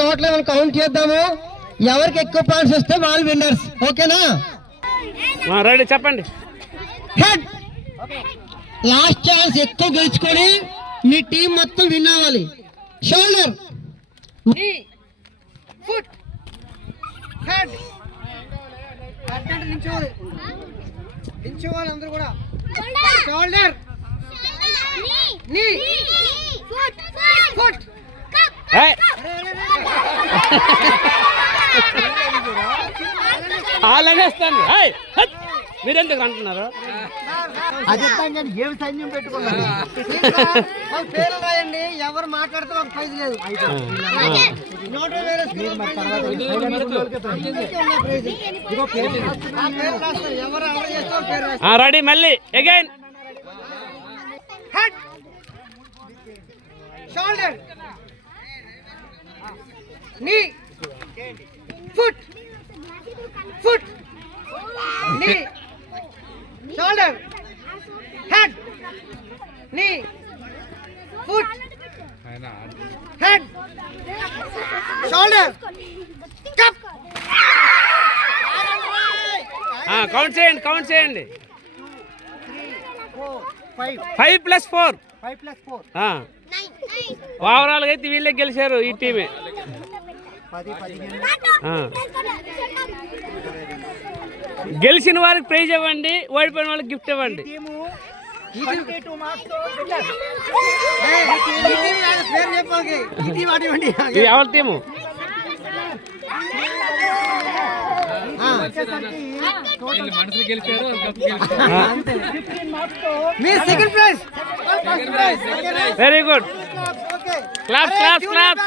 Total మనం count చేద్దాము. ఎవరికి ఎక్కువ పాయింట్స్ వస్తే వాళ్ళు విన్నర్స్ ఓకేనా? రెడీ చెప్పండి. హెడ్ లాస్ట్ ఛాన్స్ ఎక్కువ గెలుచుకొని మీ టీం మొత్తం విన్ అవ్వాలి. షోల్డర్ ఫుట్ హెడ్ నించోవాలి నించోవాలి అందరూ కూడా. Shoulder knee foot Hatf. మీరెందుకు అంటున్నారు? ఏం సైన్యం పెట్టుకున్నారు? పేరు రాయండి. ఎవరు మాట్లాడితే ఒక ప్రైజ్ లేదు. నోట్ వేరేసుకుని ఆ పేరు రాస్తారు. ఎవరు ఎవరు చేస్తే వాళ్ళ పేరు రాస్తారు. రెడీ మళ్ళీ again Head. Knee foot. Foot. Knee shoulder. Head. Knee foot. Head. Shoulder. Cup. Count చేయండి కౌంట్ చేయండి. ఫైవ్ ఫైవ్ ప్లస్ ఫోర్ ఓవరాల్గా అయితే వీళ్ళే గెలిచారు ఈ టీమే. గెలిచిన వారికి ప్రైజ్ ఇవ్వండి ఓడిపోయిన వాళ్ళకి గిఫ్ట్ ఇవ్వండి. ఎవరి టీము? మీరు second prize very good okay clap clap clap